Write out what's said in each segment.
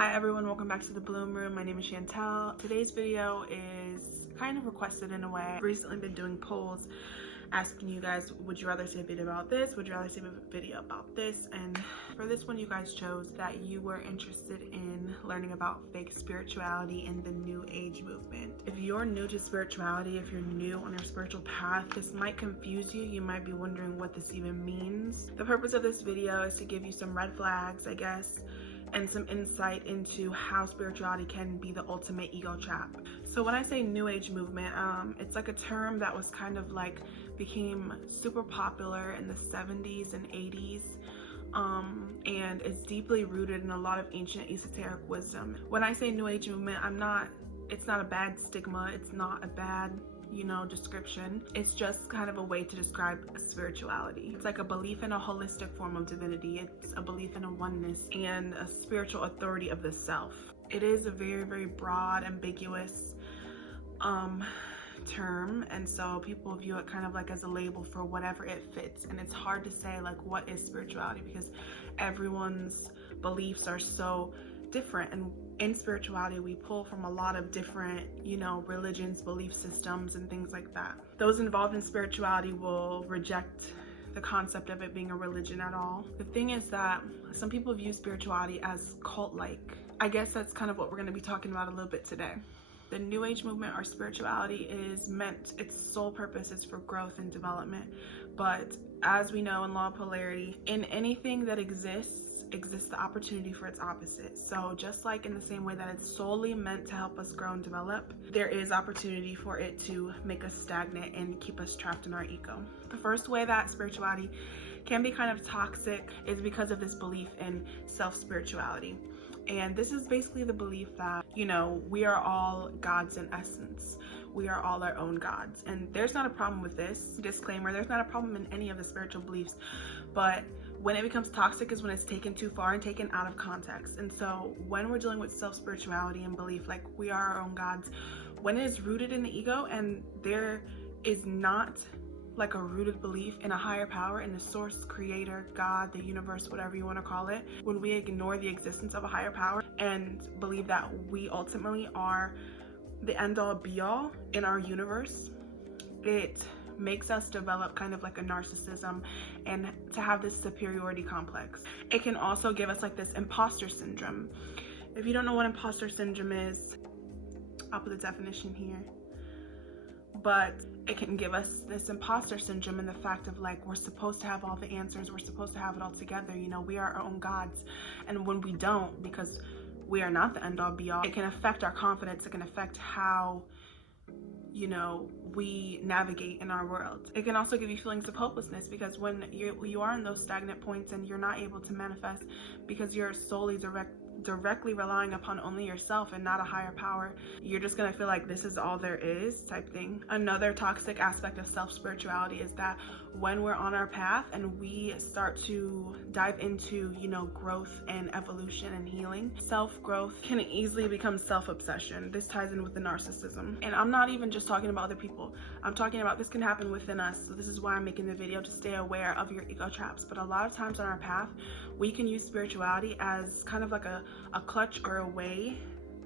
Hi everyone, welcome back to the Bloom Room. My name is Chantel. Today's video is kind of requested in a way. I've recently been doing polls asking you guys, would you rather see a video about this? Would you rather see a video about this? And for this one, you guys chose that you were interested in learning about fake spirituality and the New Age movement. If you're new to spirituality, if you're new on your spiritual path, this might confuse you. You might be wondering what this even means. The purpose of this video is to give you some red flags, I guess, and some insight into how spirituality can be the ultimate ego trap. So when I say New Age movement, it's like a term that was kind of like became super popular in the 70s and 80s, and is deeply rooted in a lot of ancient esoteric wisdom. When I say New Age movement, it's not a bad stigma, it's not a bad description. It's just kind of a way to describe spirituality. It's like a belief in a holistic form of divinity. It's a belief in a oneness and a spiritual authority of the self. It is a very, very broad, ambiguous term, and so people view it kind of like as a label for whatever it fits, and it's hard to say like what is spirituality because everyone's beliefs are so different. And in spirituality, we pull from a lot of different, religions, belief systems, and things like that. Those involved in spirituality will reject the concept of it being a religion at all. The thing is that some people view spirituality as cult-like. I guess that's kind of what we're going to be talking about a little bit today. The New Age movement or spirituality its sole purpose is for growth and development. But as we know in law of polarity, in anything that exists the opportunity for its opposite. So just like in the same way that it's solely meant to help us grow and develop, there is opportunity for it to make us stagnant and keep us trapped in our ego. The first way that spirituality can be kind of toxic is because of this belief in self-spirituality. And this is basically the belief that, we are all gods in essence. We are all our own gods. And there's not a problem with this. Disclaimer, there's not a problem in any of the spiritual beliefs. But when it becomes toxic is when it's taken too far and taken out of context. And so when we're dealing with self-spirituality and belief, like we are our own gods, when it is rooted in the ego and there is not like a rooted belief in a higher power, in the source, creator, God, the universe, whatever you want to call it, when we ignore the existence of a higher power and believe that we ultimately are the end-all be-all in our universe, it makes us develop kind of like a narcissism and to have this superiority complex. It can also give us like this imposter syndrome. If you don't know what imposter syndrome is, I'll put the definition here. But it can give us this imposter syndrome and the fact of like, we're supposed to have all the answers, we're supposed to have it all together, we are our own gods. And when we don't, because we are not the end all be all, it can affect our confidence, it can affect how we navigate in our world. It can also give you feelings of hopelessness because when you are in those stagnant points and you're not able to manifest because you're solely directly relying upon only yourself and not a higher power, you're just gonna feel like this is all there is type thing. Another toxic aspect of self-spirituality is that when we're on our path and we start to dive into growth and evolution and healing, self-growth can easily become self-obsession. This ties in with the narcissism. And I'm not even just talking about other people, I'm talking about this can happen within us. So this is why I'm making the video, to stay aware of your ego traps. But a lot of times on our path, we can use spirituality as kind of like a clutch or a way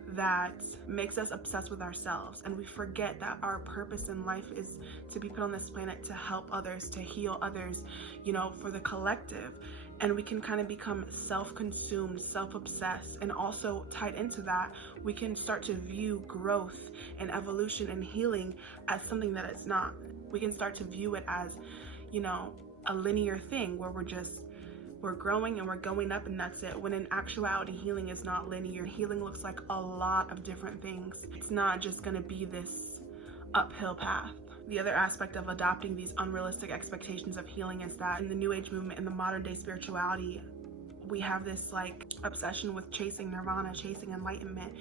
that makes us obsessed with ourselves, and we forget that our purpose in life is to be put on this planet to help others, to heal others, for the collective. And we can kind of become self-consumed, self-obsessed, and also tied into that, we can start to view growth and evolution and healing as something that it's not. We can start to view it as, a linear thing where we're growing and we're going up and that's it, when in actuality healing is not linear. Healing looks like a lot of different things. It's not just going to be this uphill path. The other aspect of adopting these unrealistic expectations of healing is that in the New Age movement, in the modern day spirituality, we have this like obsession with chasing nirvana, chasing enlightenment.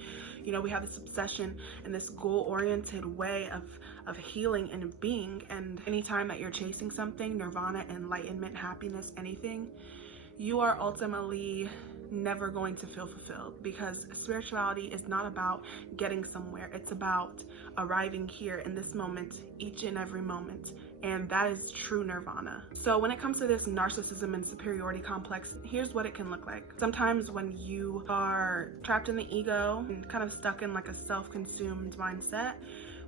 We have this obsession and this goal-oriented way of healing and being. And anytime that you're chasing something, nirvana, enlightenment, happiness, anything, you are ultimately never going to feel fulfilled, because spirituality is not about getting somewhere. It's about arriving here in this moment, each and every moment. And that is true nirvana. So when it comes to this narcissism and superiority complex, here's what it can look like. Sometimes when you are trapped in the ego and kind of stuck in like a self-consumed mindset,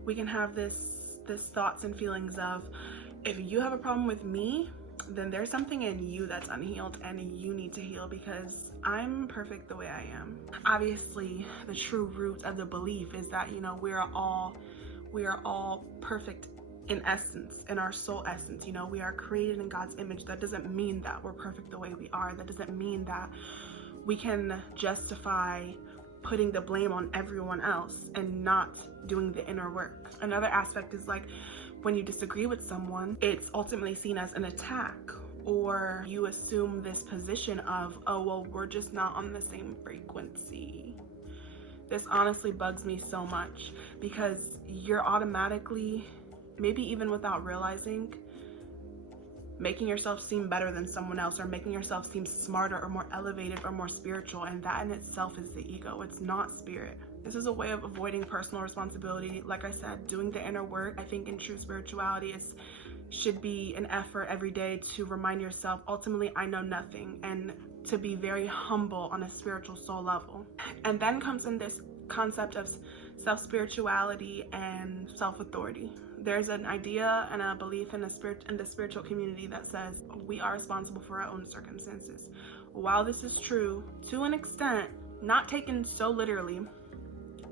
we can have this thoughts and feelings of, if you have a problem with me, then there's something in you that's unhealed and you need to heal, because I'm perfect the way I am. Obviously, the true root of the belief is that, you know, we are all perfect in essence, in our soul essence. You know, we are created in God's image. That doesn't mean that we're perfect the way we are. That doesn't mean that we can justify putting the blame on everyone else and not doing the inner work. Another aspect is like, when you disagree with someone, it's ultimately seen as an attack, or you assume this position of, oh, well, we're just not on the same frequency. This honestly bugs me so much, because you're automatically, maybe even without realizing, making yourself seem better than someone else, or making yourself seem smarter or more elevated or more spiritual, and that in itself is the ego. It's not spirit. This is a way of avoiding personal responsibility. Like I said, doing the inner work, I think in true spirituality, should be an effort every day to remind yourself, ultimately, I know nothing, and to be very humble on a spiritual soul level. And then comes in this concept of self-spirituality and self-authority. There's an idea and a belief in the spiritual community that says we are responsible for our own circumstances. While this is true to an extent, not taken so literally,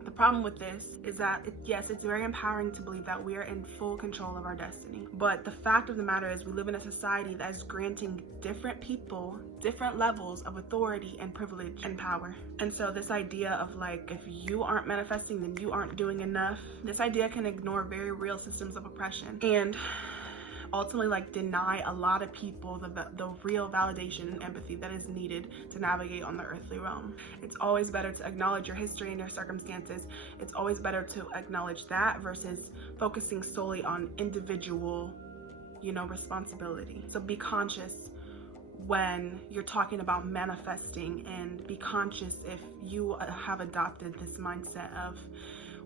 the problem with this is that, yes, it's very empowering to believe that we are in full control of our destiny. But the fact of the matter is, we live in a society that is granting different people different levels of authority and privilege and power. And so this idea of like, if you aren't manifesting, then you aren't doing enough, this idea can ignore very real systems of oppression and ultimately like deny a lot of people the real validation and empathy that is needed to navigate on the earthly realm. It's always better to acknowledge your history and your circumstances. It's always better to acknowledge that versus focusing solely on individual, you know, responsibility. So be conscious when you're talking about manifesting, and be conscious if you have adopted this mindset of,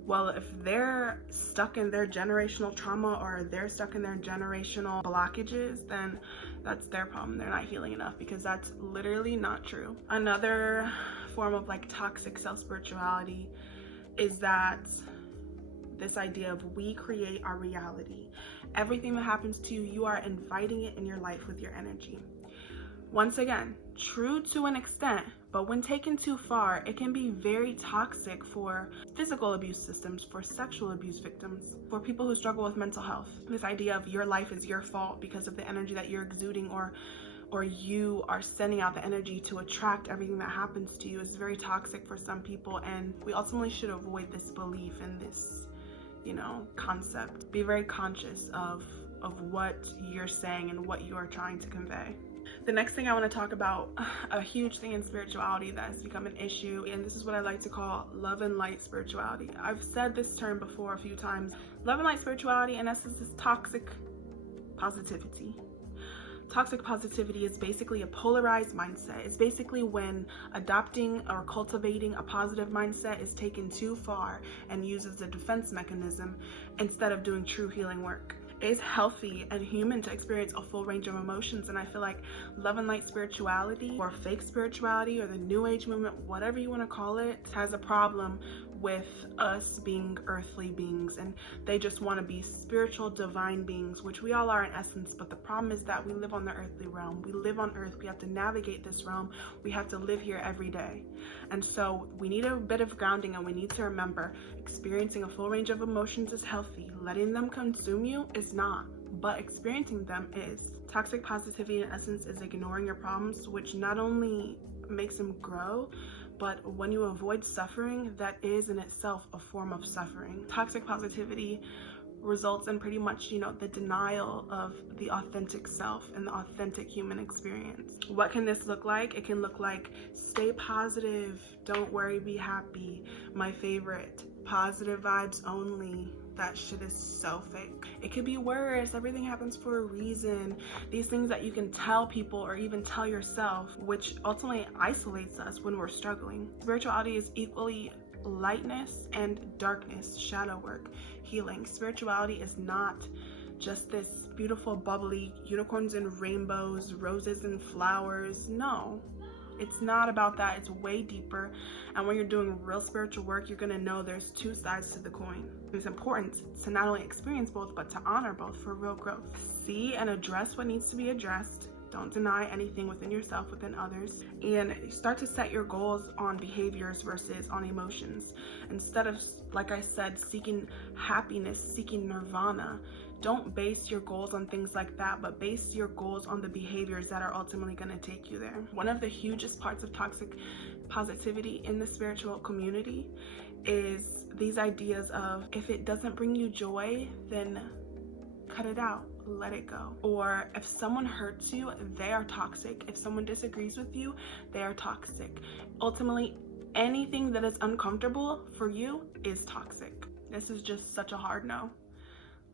well, if they're stuck in their generational trauma or they're stuck in their generational blockages, then that's their problem. They're not healing enough, because that's literally not true. Another form of like toxic self-spirituality is that this idea of we create our reality. Everything that happens to you, you are inviting it in your life with your energy. Once again, true to an extent, but when taken too far, it can be very toxic for physical abuse systems, for sexual abuse victims, for people who struggle with mental health. This idea of your life is your fault because of the energy that you're exuding, or you are sending out the energy to attract everything that happens to you, is very toxic for some people. And we ultimately should avoid this belief and this, you know, concept. Be very conscious of what you're saying and what you are trying to convey. The next thing I want to talk about, a huge thing in spirituality that has become an issue, and this is what I like to call love and light spirituality. I've said this term before a few times. Love and light spirituality, in essence, is toxic positivity. Toxic positivity is basically a polarized mindset. It's basically when adopting or cultivating a positive mindset is taken too far and used as a defense mechanism instead of doing true healing work. It is healthy and human to experience a full range of emotions, and I feel like love and light spirituality, or fake spirituality, or the new age movement, whatever you want to call it, has a problem with us being earthly beings, and they just want to be spiritual divine beings, which we all are in essence. But the problem is that we live on the earthly realm. We live on earth. We have to navigate this realm. We have to live here every day. And so we need a bit of grounding, and we need to remember experiencing a full range of emotions is healthy. Letting them consume you is not, but experiencing them is. Toxic positivity in essence is ignoring your problems, which not only makes them grow, but when you avoid suffering, that is in itself a form of suffering. Toxic positivity results in pretty much, the denial of the authentic self and the authentic human experience. What can this look like? It can look like stay positive, don't worry, be happy. My favorite, positive vibes only. That shit is so fake. It could be worse. Everything happens for a reason. These things that you can tell people or even tell yourself, which ultimately isolates us when we're struggling. Spirituality is equally lightness and darkness, shadow work, healing. Spirituality is not just this beautiful, bubbly, unicorns and rainbows, roses and flowers. No, it's not about that. It's way deeper. And when you're doing real spiritual work, you're gonna know there's two sides to the coin. It's important to not only experience both, but to honor both for real growth. See and address what needs to be addressed. Don't deny anything within yourself, within others, and start to set your goals on behaviors versus on emotions. Instead of, like I said, seeking happiness, seeking nirvana, don't base your goals on things like that, but base your goals on the behaviors that are ultimately going to take you there. One of the hugest parts of toxic positivity in the spiritual community is these ideas of, if it doesn't bring you joy, then cut it out. Let it go. Or if someone hurts you, they are toxic. If someone disagrees with you, they are toxic. Ultimately, anything that is uncomfortable for you is toxic. This is just such a hard no.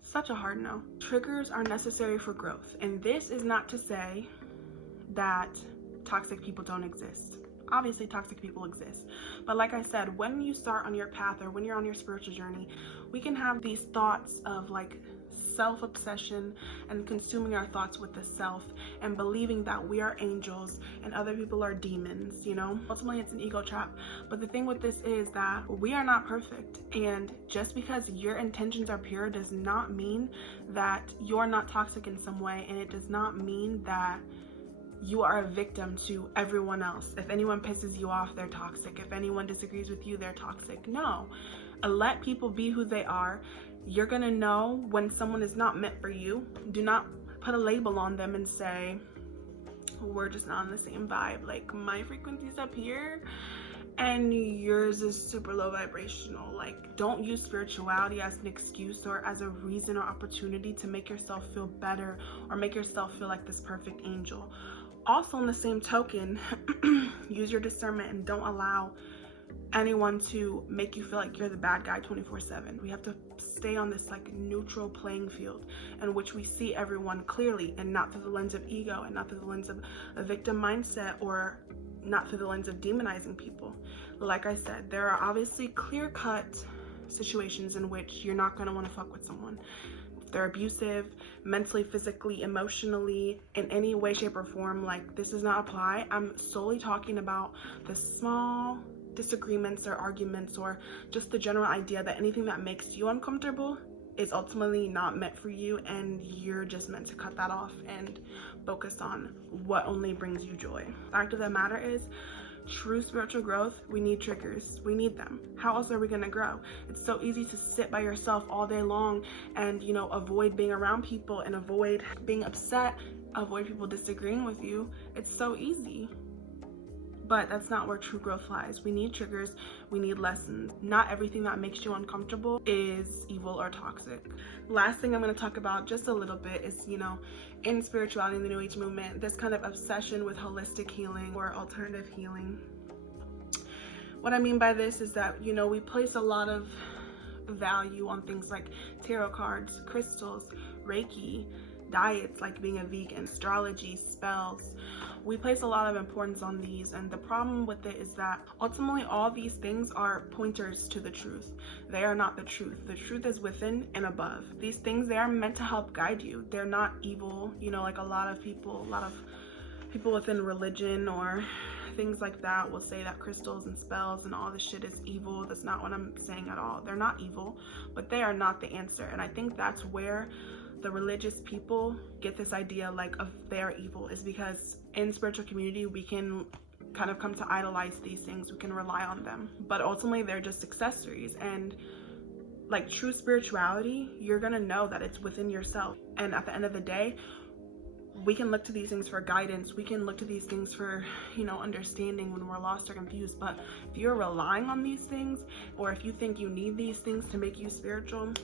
Such a hard no. Triggers are necessary for growth. And this is not to say that toxic people don't exist. Obviously, toxic people exist. But like I said, when you start on your path or when you're on your spiritual journey, we can have these thoughts of like self-obsession and consuming our thoughts with the self and believing that we are angels and other people are demons, Ultimately, it's an ego trap. But the thing with this is that we are not perfect. And just because your intentions are pure does not mean that you're not toxic in some way. And it does not mean that you are a victim to everyone else. If anyone pisses you off, they're toxic. If anyone disagrees with you, they're toxic. No. Let people be who they are. You're gonna know when someone is not meant for you. Do not put a label on them and say, we're just not on the same vibe. Like, my frequency's up here and yours is super low vibrational. Like, don't use spirituality as an excuse or as a reason or opportunity to make yourself feel better or make yourself feel like this perfect angel. Also, on the same token, use your discernment and don't allow anyone to make you feel like you're the bad guy 24/7. We have to stay on this like neutral playing field in which we see everyone clearly and not through the lens of ego and not through the lens of a victim mindset or not through the lens of demonizing people. Like I said, there are obviously clear-cut situations in which you're not going to want to fuck with someone. If they're abusive, mentally, physically, emotionally, in any way, shape, or form, like, this does not apply. I'm solely talking about the small disagreements or arguments or just the general idea that anything that makes you uncomfortable is ultimately not meant for you, and you're just meant to cut that off and focus on what only brings you joy. The fact of the matter is, true spiritual growth, we need triggers. We need them. How else are we going to grow? It's so easy to sit by yourself all day long and, avoid being around people and avoid being upset, avoid people disagreeing with you. It's so easy. But that's not where true growth lies. We need triggers, we need lessons. Not everything that makes you uncomfortable is evil or toxic. Last thing I'm going to talk about just a little bit is, in spirituality, in the New Age movement, this kind of obsession with holistic healing or alternative healing. What I mean by this is that, we place a lot of value on things like tarot cards, crystals, Reiki, diets like being a vegan, astrology, spells. We place a lot of importance on these, and the problem with it is that ultimately all these things are pointers to the truth. They are not the truth. The truth is within and above. These things, they are meant to help guide you. They're not evil, like a lot of people within religion or things like that will say that crystals and spells and all this shit is evil. That's not what I'm saying at all. They're not evil, but they are not the answer. And I think that's where the religious people get this idea of they're evil, is because in spiritual community we can kind of come to idolize these things, we can rely on them, but ultimately they're just accessories. And like true spirituality, you're gonna know that it's within yourself, and at the end of the day we can look to these things for guidance, we can look to these things for understanding when we're lost or confused. But if you're relying on these things, or if you think you need these things to make you spiritual,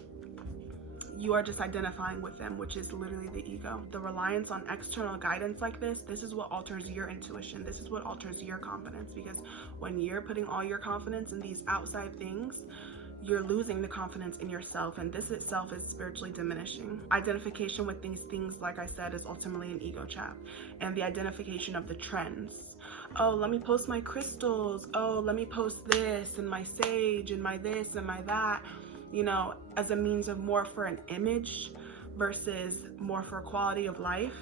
you are just identifying with them, which is literally the ego. The reliance on external guidance like this is what alters your intuition. This is what alters your confidence, because when you're putting all your confidence in these outside things, you're losing the confidence in yourself, and this itself is spiritually diminishing. Identification with these things, like I said, is ultimately an ego trap. And the identification of the trends. Oh, let me post my crystals. Oh, let me post this and my sage and my this and my that, you know, as a means of more for an image versus more for quality of life.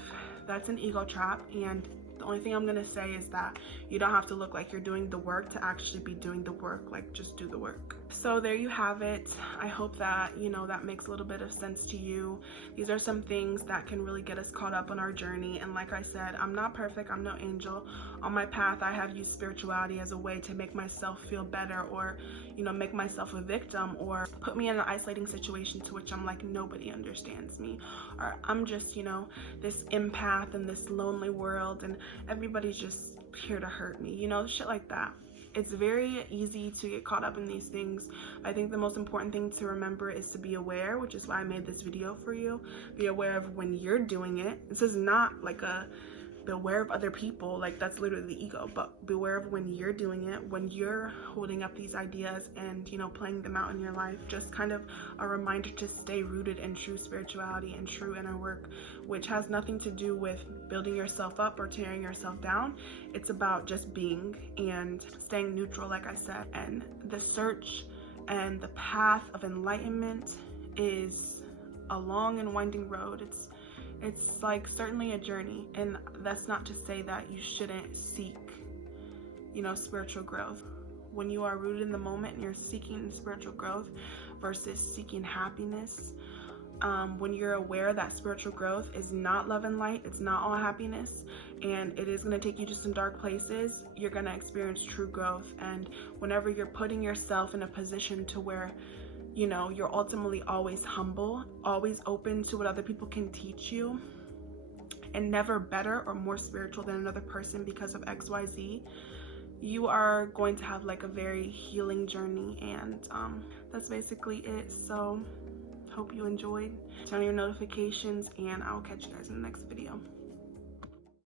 That's an ego trap. And the only thing I'm gonna say is that you don't have to look like you're doing the work to actually be doing the work. Like, just do the work. So there you have it. I hope that, you know, that makes a little bit of sense to you. These are some things that can really get us caught up on our journey. And like I said, I'm not perfect. I'm no angel. On my path, I have used spirituality as a way to make myself feel better, or, you know, make myself a victim, or put me in an isolating situation to which I'm like, nobody understands me, or I'm just, you know, this empath in this lonely world and everybody's just here to hurt me, you know, shit like that. It's very easy to get caught up in these things. I think the most important thing to remember is to be aware, which is why I made this video for you. Be aware of when you're doing it. This is not like a beware of other people, like that's literally the ego, but beware of when you're doing it, when you're holding up these ideas and, you know, playing them out in your life. Just kind of a reminder to stay rooted in true spirituality and true inner work, which has nothing to do with building yourself up or tearing yourself down. It's about just being and staying neutral, like I said. And the search and the path of enlightenment is a long and winding road. It's like certainly a journey, and that's not to say that you shouldn't seek, you know, spiritual growth. When you are rooted in the moment and you're seeking spiritual growth versus seeking happiness, when you're aware that spiritual growth is not love and light, it's not all happiness, and it is going to take you to some dark places, you're going to experience true growth. And whenever you're putting yourself in a position to where, you know, you're ultimately always humble, always open to what other people can teach you, and never better or more spiritual than another person because of XYZ, you are going to have like a very healing journey. And that's basically it. So hope you enjoyed. Turn on your notifications, and I'll catch you guys in the next video.